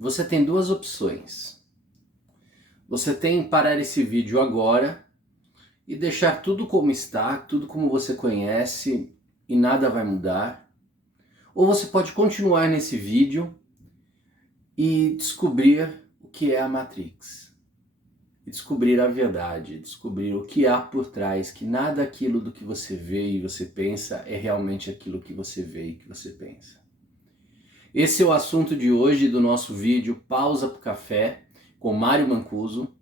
Você tem duas opções. Você tem parar esse vídeo agora e deixar tudo como está, tudo como você conhece e nada vai mudar. Ou você pode continuar nesse vídeo e descobrir o que é a Matrix. E descobrir a verdade, descobrir o que há por trás, que nada aquilo do que você vê e você pensa é realmente aquilo que você vê e que você pensa. Esse é o assunto de hoje do nosso vídeo Pausa pro Café com Mário Mancuso.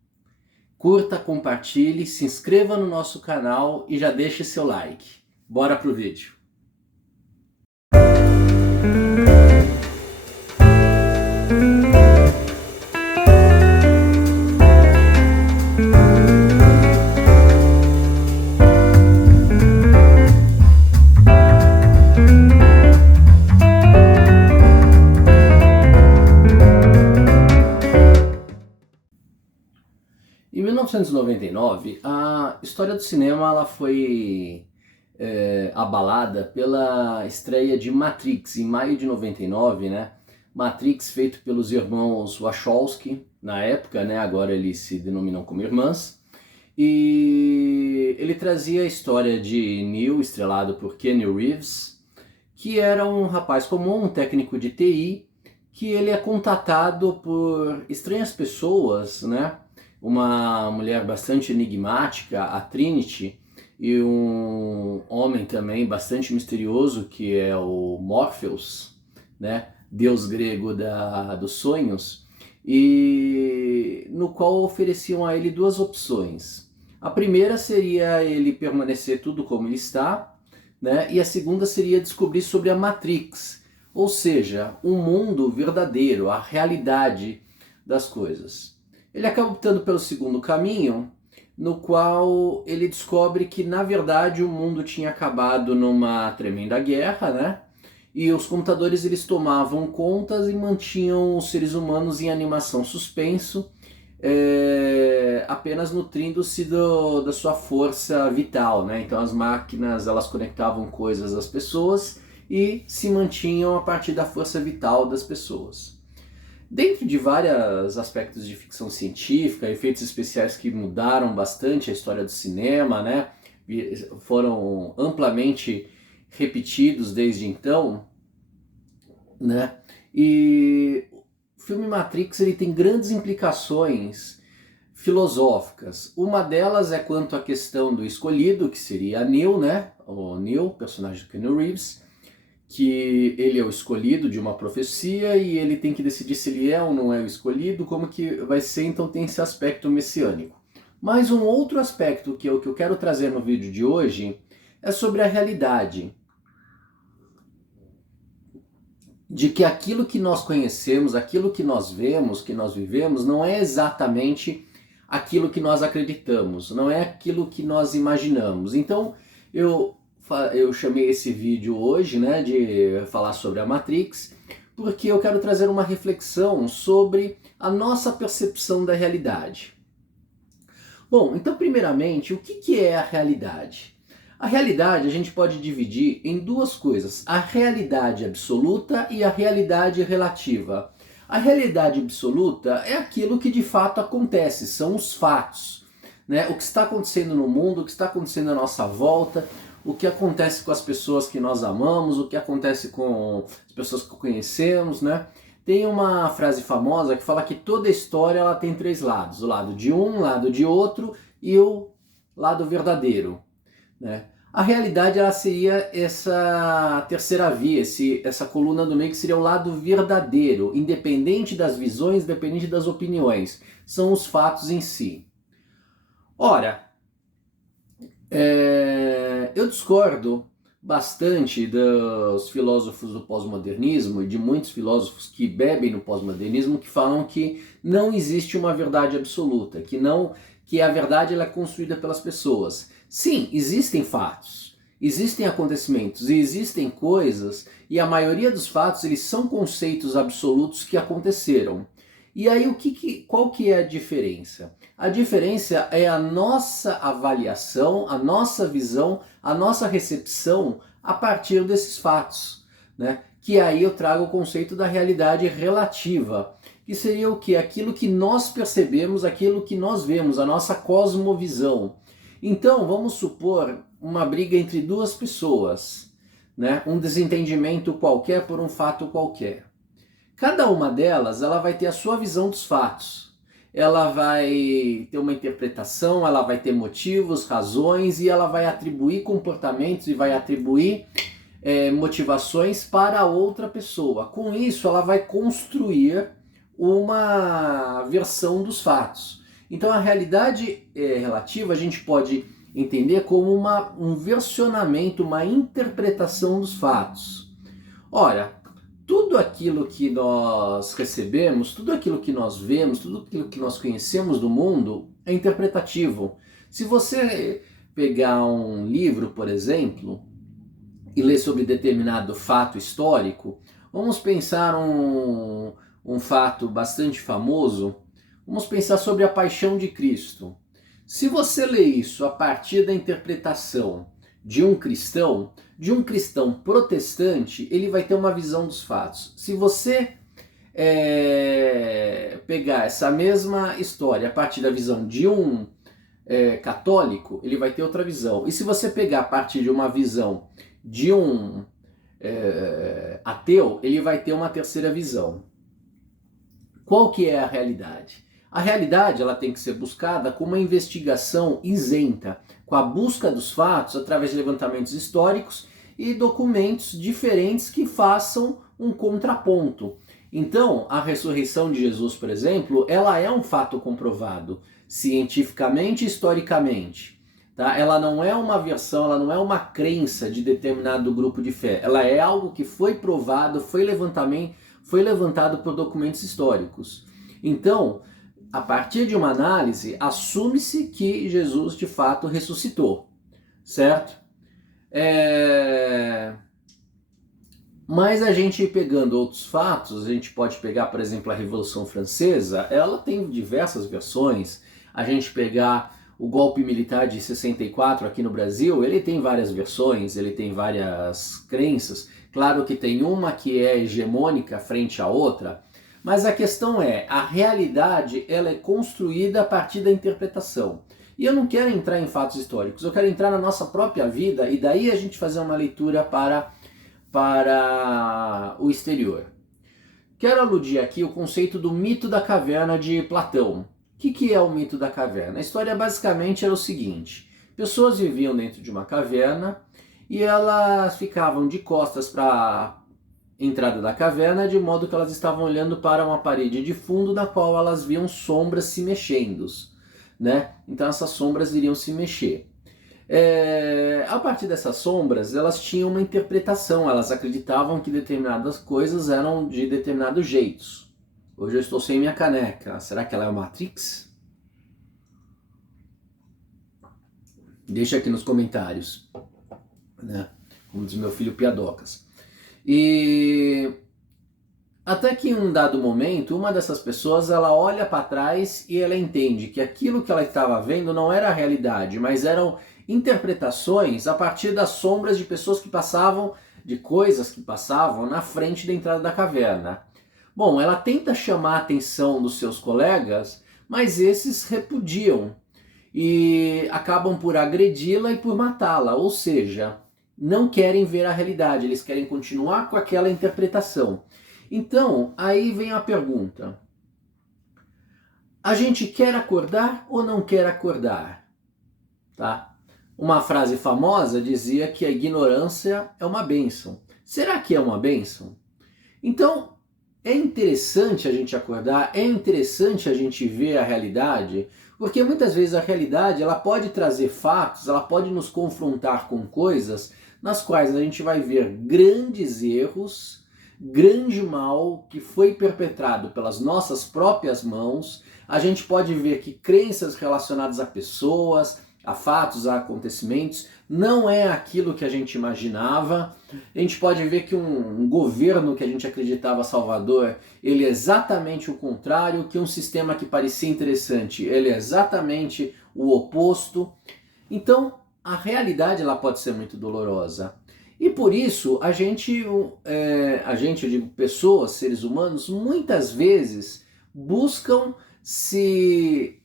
Curta, compartilhe, se inscreva no nosso canal e já deixe seu like. Bora pro vídeo. Em 1999, a história do cinema ela foi abalada pela estreia de Matrix, em maio de 99, né? Matrix, feito pelos irmãos Wachowski, na época, né? Agora eles se denominam como irmãs. E ele trazia a história de Neo, estrelado por Keanu Reeves, que era um rapaz comum, um técnico de TI, que ele é contatado por estranhas pessoas, né? Uma mulher bastante enigmática, a Trinity, e um homem também bastante misterioso, que é o Morpheus, né? Deus grego dos sonhos, e no qual ofereciam a ele duas opções. A primeira seria ele permanecer tudo como ele está, né? E a segunda seria descobrir sobre a Matrix, ou seja, um mundo verdadeiro, a realidade das coisas. Ele acaba optando pelo segundo caminho, no qual ele descobre que na verdade o mundo tinha acabado numa tremenda guerra, né? E os computadores eles tomavam contas e mantinham os seres humanos em animação suspenso, apenas nutrindo-se da sua força vital, né? Então as máquinas elas conectavam coisas às pessoas e se mantinham a partir da força vital das pessoas. Dentro de vários aspectos de ficção científica, efeitos especiais que mudaram bastante a história do cinema, né? Foram amplamente repetidos desde então, né? E o filme Matrix ele tem grandes implicações filosóficas. Uma delas é quanto à questão do escolhido, que seria a Neo, né? O Neo, personagem do Keanu Reeves, que ele é o escolhido de uma profecia e ele tem que decidir se ele é ou não é o escolhido, como que vai ser, então tem esse aspecto messiânico. Mas um outro aspecto que eu quero trazer no vídeo de hoje é sobre a realidade. De que aquilo que nós conhecemos, aquilo que nós vemos, que nós vivemos, não é exatamente aquilo que nós acreditamos, não é aquilo que nós imaginamos. Então eu chamei esse vídeo hoje, né, de falar sobre a Matrix, porque eu quero trazer uma reflexão sobre a nossa percepção da realidade. Bom, então primeiramente, o que é a realidade? A realidade a gente pode dividir em duas coisas, a realidade absoluta e a realidade relativa. A realidade absoluta é aquilo que de fato acontece, são os fatos, né? O que está acontecendo no mundo, o que está acontecendo à nossa volta, o que acontece com as pessoas que nós amamos, o que acontece com as pessoas que conhecemos, né? Tem uma frase famosa que fala que toda história ela tem três lados, o lado de um, o lado de outro e o lado verdadeiro, né? A realidade ela seria essa terceira via, essa coluna do meio que seria o lado verdadeiro, independente das visões, independente das opiniões, são os fatos em si. Ora, eu discordo bastante dos filósofos do pós-modernismo e de muitos filósofos que bebem no pós-modernismo que falam que não existe uma verdade absoluta, que a verdade ela é construída pelas pessoas. Sim, existem fatos, existem acontecimentos e existem coisas, e a maioria dos fatos eles são conceitos absolutos que aconteceram. E aí qual que é a diferença? A diferença é a nossa avaliação, a nossa visão, a nossa recepção a partir desses fatos, né? Que aí eu trago o conceito da realidade relativa, que seria o quê? Aquilo que nós percebemos, aquilo que nós vemos, a nossa cosmovisão. Então, vamos supor uma briga entre duas pessoas, né? Um desentendimento qualquer por um fato qualquer. Cada uma delas, ela vai ter a sua visão dos fatos. Ela vai ter uma interpretação, ela vai ter motivos, razões e ela vai atribuir comportamentos e vai atribuir motivações para a outra pessoa. Com isso, ela vai construir uma versão dos fatos. Então, a realidade relativa a gente pode entender como um versionamento, uma interpretação dos fatos. Ora, tudo aquilo que nós recebemos, tudo aquilo que nós vemos, tudo aquilo que nós conhecemos do mundo é interpretativo. Se você pegar um livro, por exemplo, e ler sobre determinado fato histórico, vamos pensar um fato bastante famoso, vamos pensar sobre a Paixão de Cristo. Se você lê isso a partir da interpretação de um cristão protestante, ele vai ter uma visão dos fatos. Se você pegar essa mesma história a partir da visão de um católico, ele vai ter outra visão. E se você pegar a partir de uma visão de um ateu, ele vai ter uma terceira visão. Qual que é a realidade? A realidade ela tem que ser buscada com uma investigação isenta, com a busca dos fatos através de levantamentos históricos e documentos diferentes que façam um contraponto. Então, a ressurreição de Jesus, por exemplo, ela é um fato comprovado, cientificamente e historicamente. Tá? Ela não é uma versão, ela não é uma crença de determinado grupo de fé. Ela é algo que foi provado, foi levantado por documentos históricos. Então, a partir de uma análise, assume-se que Jesus de fato ressuscitou, certo? Mas a gente pegando outros fatos, a gente pode pegar, por exemplo, a Revolução Francesa, ela tem diversas versões. A gente pegar o golpe militar de 64 aqui no Brasil, ele tem várias versões, ele tem várias crenças. Claro que tem uma que é hegemônica frente à outra, mas a questão a realidade ela é construída a partir da interpretação. E eu não quero entrar em fatos históricos, eu quero entrar na nossa própria vida e daí a gente fazer uma leitura para o exterior. Quero aludir aqui o conceito do mito da caverna de Platão. O que é o mito da caverna? A história basicamente era o seguinte: pessoas viviam dentro de uma caverna e elas ficavam de costas para a entrada da caverna, de modo que elas estavam olhando para uma parede de fundo na qual elas viam sombras se mexendo, né? Então essas sombras iriam se mexer. A partir dessas sombras, elas tinham uma interpretação, elas acreditavam que determinadas coisas eram de determinados jeitos. Hoje eu estou sem minha caneca, será que ela é a Matrix? Deixa aqui nos comentários, né? Como diz meu filho Piadocas. E até que em um dado momento, uma dessas pessoas, ela olha para trás e ela entende que aquilo que ela estava vendo não era a realidade, mas eram interpretações a partir das sombras de pessoas que passavam, de coisas que passavam na frente da entrada da caverna. Bom, ela tenta chamar a atenção dos seus colegas, mas esses repudiam e acabam por agredi-la e por matá-la, ou seja, não querem ver a realidade, eles querem continuar com aquela interpretação. Então, aí vem a pergunta: a gente quer acordar ou não quer acordar? Tá? Uma frase famosa dizia que a ignorância é uma bênção. Será que é uma bênção? Então, é interessante a gente acordar, é interessante a gente ver a realidade, porque muitas vezes a realidade ela pode trazer fatos, ela pode nos confrontar com coisas nas quais a gente vai ver grandes erros, grande mal que foi perpetrado pelas nossas próprias mãos. A gente pode ver que crenças relacionadas a pessoas, a fatos, a acontecimentos, não é aquilo que a gente imaginava. A gente pode ver que um governo que a gente acreditava salvador, ele é exatamente o contrário, que um sistema que parecia interessante, ele é exatamente o oposto. Então, a realidade ela pode ser muito dolorosa. E por isso, eu digo pessoas, seres humanos, muitas vezes buscam se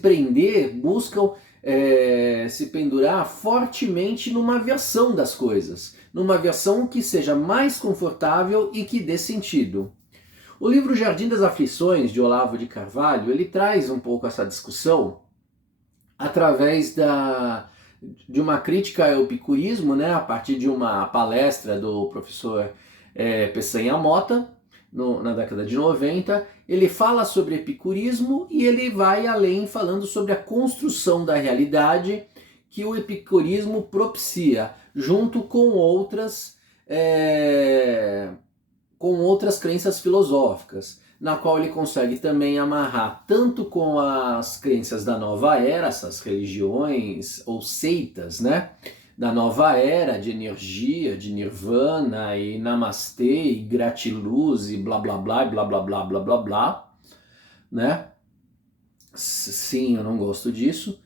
prender, buscam se pendurar fortemente numa versão das coisas, numa versão que seja mais confortável e que dê sentido. O livro Jardim das Aflições, de Olavo de Carvalho, ele traz um pouco essa discussão através de uma crítica ao epicurismo, né, a partir de uma palestra do professor Peçanha Mota, na década de 90, ele fala sobre epicurismo e ele vai além falando sobre a construção da realidade que o epicurismo propicia, junto com outras crenças filosóficas, na qual ele consegue também amarrar tanto com as crenças da nova era, essas religiões ou seitas, né? Da nova era, de energia, de nirvana e namastê e gratiluz e blá blá blá blá blá blá blá blá blá, né? Sim, eu não gosto disso.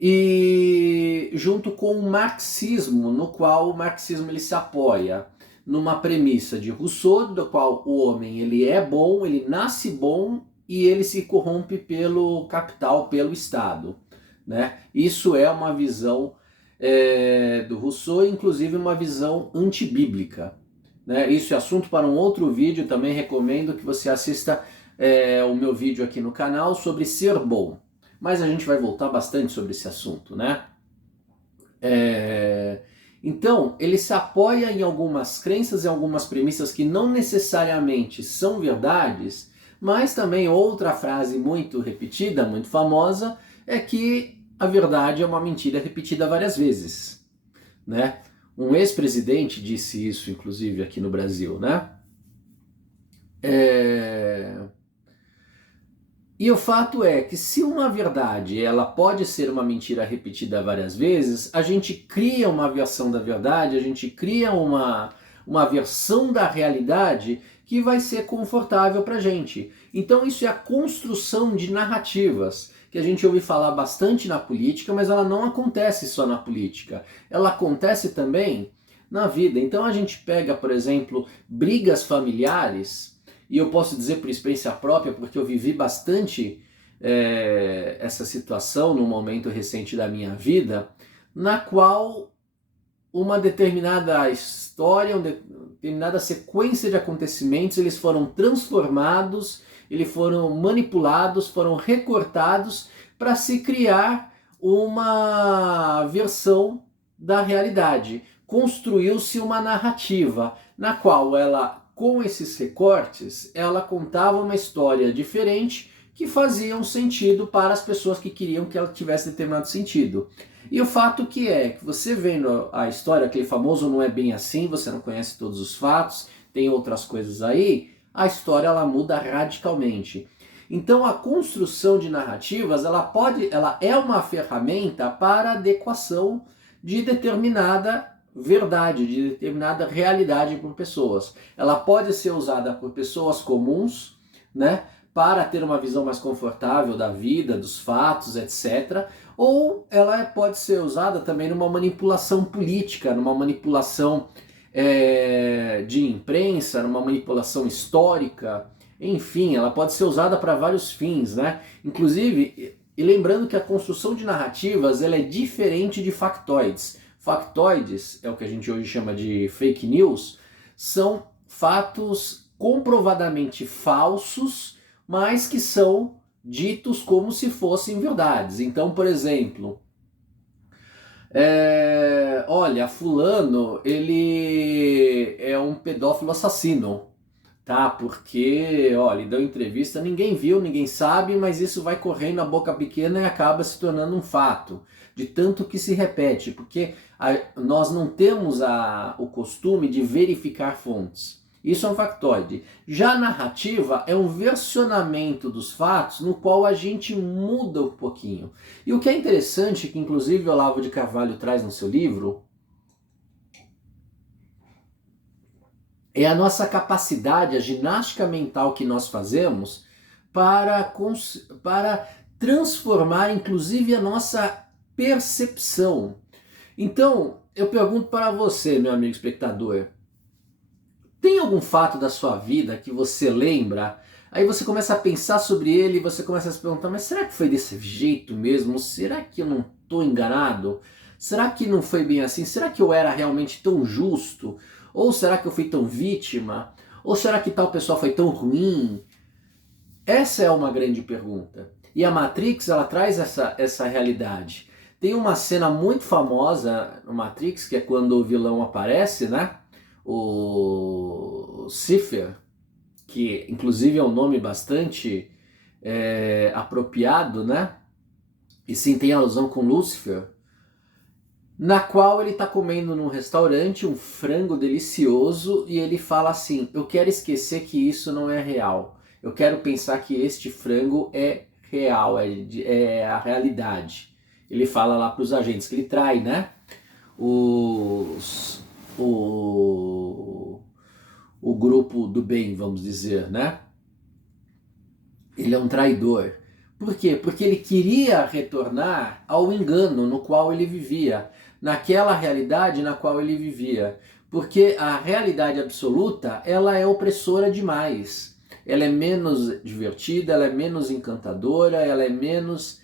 E junto com o marxismo, no qual o marxismo ele se apoia numa premissa de Rousseau, do qual o homem ele é bom, ele nasce bom e ele se corrompe pelo capital, pelo Estado, né? Isso é uma visão do Rousseau, inclusive uma visão antibíblica, né? Isso é assunto para um outro vídeo, também recomendo que você assista o meu vídeo aqui no canal sobre ser bom, mas a gente vai voltar bastante sobre esse assunto, né? Então, ele se apoia em algumas crenças e algumas premissas que não necessariamente são verdades, mas também outra frase muito repetida, muito famosa, é que a verdade é uma mentira repetida várias vezes, né? Um ex-presidente disse isso, inclusive, aqui no Brasil, né? E o fato é que se uma verdade ela pode ser uma mentira repetida várias vezes, a gente cria uma versão da verdade, a gente cria uma versão da realidade que vai ser confortável para a gente. Então isso é a construção de narrativas, que a gente ouve falar bastante na política, mas ela não acontece só na política. Ela acontece também na vida. Então a gente pega, por exemplo, brigas familiares, e eu posso dizer por experiência própria, porque eu vivi bastante essa situação num momento recente da minha vida, na qual uma determinada história, uma determinada sequência de acontecimentos, eles foram transformados, eles foram manipulados, foram recortados para se criar uma versão da realidade. Construiu-se uma narrativa na qual ela, com esses recortes, ela contava uma história diferente que fazia um sentido para as pessoas que queriam que ela tivesse determinado sentido. E o fato que você vendo a história, aquele famoso não é bem assim, você não conhece todos os fatos, tem outras coisas aí, a história ela muda radicalmente. Então a construção de narrativas, ela é uma ferramenta para adequação de determinada verdade, de determinada realidade por pessoas. Ela pode ser usada por pessoas comuns, né, para ter uma visão mais confortável da vida, dos fatos, etc. Ou ela pode ser usada também numa manipulação política, numa manipulação de imprensa, numa manipulação histórica, enfim, ela pode ser usada para vários fins, né? Inclusive, e lembrando que a construção de narrativas ela é diferente de factoides. Factoides, é o que a gente hoje chama de fake news, são fatos comprovadamente falsos, mas que são ditos como se fossem verdades. Então, por exemplo, olha, fulano, ele é um pedófilo assassino, tá? Porque, olha, ele deu entrevista, ninguém viu, ninguém sabe, mas isso vai correndo a boca pequena e acaba se tornando um fato, de tanto que se repete, porque nós não temos o costume de verificar fontes. Isso é um factoide. Já a narrativa é um versionamento dos fatos no qual a gente muda um pouquinho. E o que é interessante, que inclusive o Olavo de Carvalho traz no seu livro, é a nossa capacidade, a ginástica mental que nós fazemos para transformar inclusive a nossa percepção. Então, eu pergunto para você, meu amigo espectador, tem algum fato da sua vida que você lembra Aí você começa a pensar sobre ele e você começa a se perguntar, mas será que foi desse jeito mesmo? Será que eu não estou enganado? Será que não foi bem assim? Será que eu era realmente tão justo? Ou será que eu fui tão vítima? Ou será que tal pessoa foi tão ruim? Essa é uma grande pergunta. E a Matrix, ela traz essa realidade. Tem uma cena muito famosa no Matrix, que é quando o vilão aparece, né? O Cypher, que inclusive é um nome bastante apropriado, né? E sim tem alusão com Lúcifer, na qual ele está comendo num restaurante um frango delicioso e ele fala assim: eu quero esquecer que isso não é real. Eu quero pensar que este frango é real, é a realidade. Ele fala lá para os agentes que ele trai, né? Os, o, o grupo do bem, vamos dizer, né? Ele é um traidor. Por quê? Porque ele queria retornar ao engano no qual ele vivia, naquela realidade na qual ele vivia. Porque a realidade absoluta, ela é opressora demais. Ela é menos divertida, ela é menos encantadora, ela é menos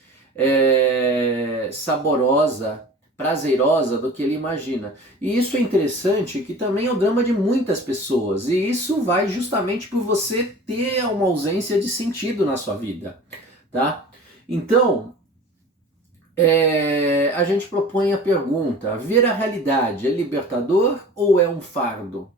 saborosa, prazerosa do que ele imagina. E isso é interessante, que também é o drama de muitas pessoas. E isso vai justamente por você ter uma ausência de sentido na sua vida, tá? Então, a gente propõe a pergunta: ver a realidade é libertador ou é um fardo?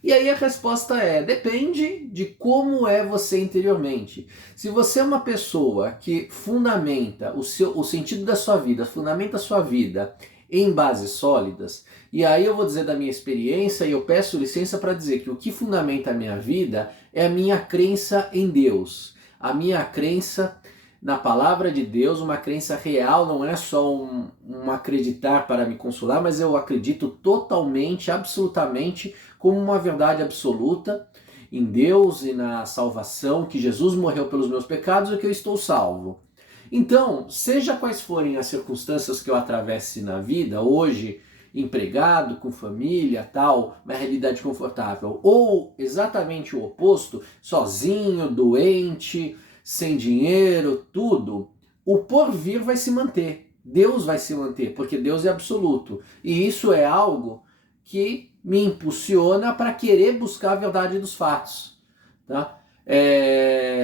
E aí a resposta é: depende de como é você interiormente. Se você é uma pessoa que fundamenta o sentido da sua vida, fundamenta a sua vida em bases sólidas, e aí eu vou dizer da minha experiência e eu peço licença para dizer que o que fundamenta a minha vida é a minha crença em Deus, a minha crença na palavra de Deus, uma crença real, não é só um acreditar para me consolar, mas eu acredito totalmente, absolutamente, como uma verdade absoluta em Deus e na salvação, que Jesus morreu pelos meus pecados e que eu estou salvo. Então, seja quais forem as circunstâncias que eu atravesse na vida, hoje, empregado, com família, tal, uma realidade confortável, ou exatamente o oposto, sozinho, doente, sem dinheiro, tudo, o porvir vai se manter. Deus vai se manter, porque Deus é absoluto. E isso é algo que me impulsiona para querer buscar a verdade dos fatos. Tá?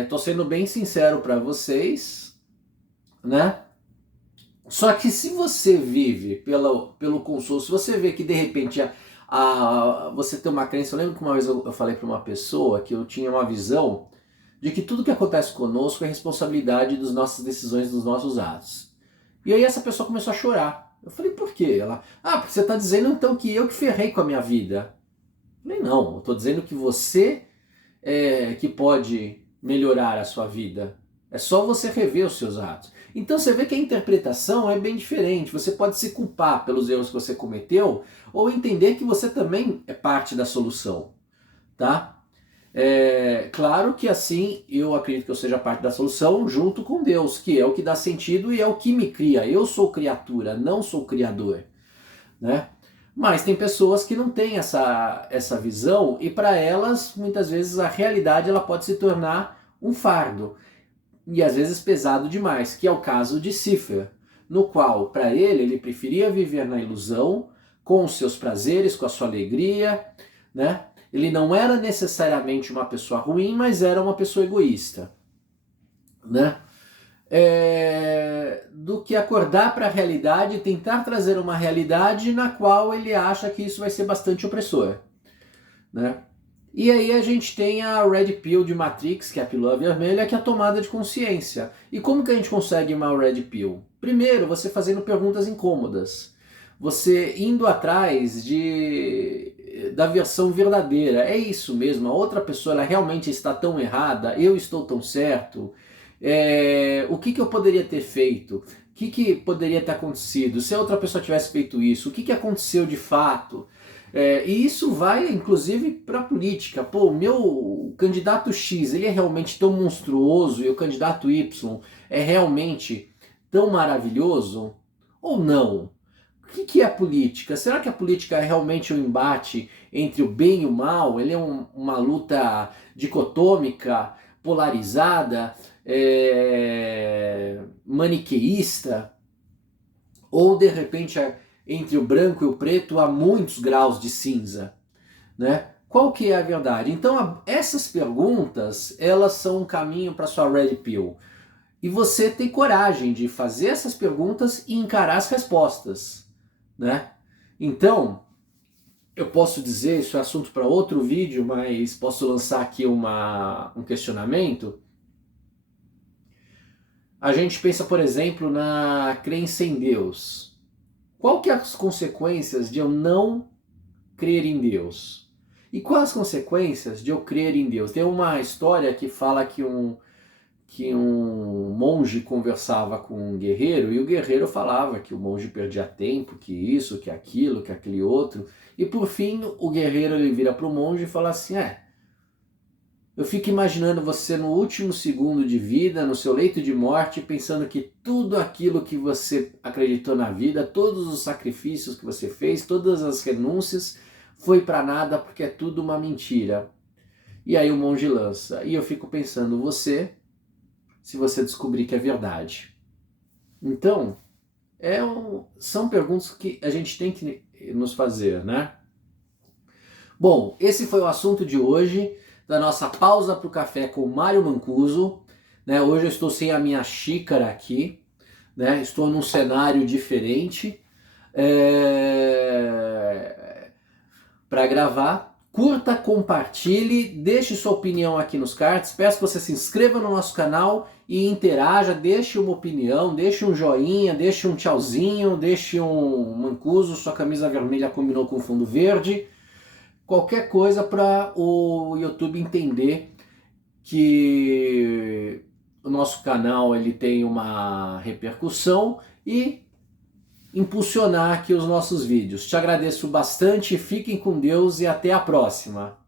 Tô sendo bem sincero para vocês, né? Só que se você vive pelo consolo, se você vê que de repente você tem uma crença, eu lembro que uma vez eu falei para uma pessoa que eu tinha uma visão de que tudo que acontece conosco é responsabilidade das nossas decisões, dos nossos atos. E aí essa pessoa começou a chorar. Eu falei, por quê? Ela, porque você está dizendo então que eu que ferrei com a minha vida. Eu falei, não, eu estou dizendo que você que pode melhorar a sua vida. É só você rever os seus atos. Então você vê que a interpretação é bem diferente. Você pode se culpar pelos erros que você cometeu ou entender que você também é parte da solução, tá? Claro que assim eu acredito que eu seja parte da solução junto com Deus, que é o que dá sentido e é o que me cria. Eu sou criatura, não sou criador, né? Mas tem pessoas que não têm essa visão e para elas muitas vezes a realidade ela pode se tornar um fardo e às vezes pesado demais, que é o caso de Cypher, no qual para ele preferia viver na ilusão, com os seus prazeres, com a sua alegria, né? Ele não era necessariamente uma pessoa ruim, mas era uma pessoa egoísta, né? Do que acordar para a realidade e tentar trazer uma realidade na qual ele acha que isso vai ser bastante opressor, né? E aí a gente tem a Red Pill de Matrix, que é a pílula vermelha, que é a tomada de consciência. E como que a gente consegue uma Red Pill? Primeiro, você fazendo perguntas incômodas. Você indo atrás da versão verdadeira. É isso mesmo, a outra pessoa ela realmente está tão errada, eu estou tão certo. O que eu poderia ter feito? O que poderia ter acontecido? Se a outra pessoa tivesse feito isso, o que aconteceu de fato? E isso vai, inclusive, para a política. Pô, o meu candidato X, ele é realmente tão monstruoso e o candidato Y é realmente tão maravilhoso? Ou não? O que é a política? Será que a política é realmente um embate entre o bem e o mal? Ele é uma luta dicotômica? polarizada, maniqueísta, ou de repente entre o branco e o preto há muitos graus de cinza, né? Qual que é a verdade? Então essas perguntas, elas são um caminho para sua Red Pill. E você tem coragem de fazer essas perguntas e encarar as respostas, né? Então, eu posso dizer, isso é assunto para outro vídeo, mas posso lançar aqui um questionamento. A gente pensa, por exemplo, na crença em Deus. Qual que é as consequências de eu não crer em Deus? E quais as consequências de eu crer em Deus? Tem uma história que fala que um monge conversava com um guerreiro e o guerreiro falava que o monge perdia tempo, que isso, que aquilo, que aquele outro. E por fim o guerreiro ele vira para o monge e fala assim, eu fico imaginando você no último segundo de vida, no seu leito de morte, pensando que tudo aquilo que você acreditou na vida, todos os sacrifícios que você fez, todas as renúncias, foi para nada porque é tudo uma mentira. E aí o monge lança. E eu fico pensando, se você descobrir que é verdade. Então, são perguntas que a gente tem que nos fazer, né? Bom, esse foi o assunto de hoje, da nossa pausa para o café com o Mário Mancuso. Né? Hoje eu estou sem a minha xícara aqui, né? Estou num cenário diferente para gravar. Curta, compartilhe, deixe sua opinião aqui nos cards. Peço que você se inscreva no nosso canal e interaja, deixe uma opinião, deixe um joinha, deixe um tchauzinho, deixe um Mancuso, sua camisa vermelha combinou com fundo verde. Qualquer coisa para o YouTube entender que o nosso canal ele tem uma repercussão e impulsionar aqui os nossos vídeos. Te agradeço bastante, fiquem com Deus e até a próxima.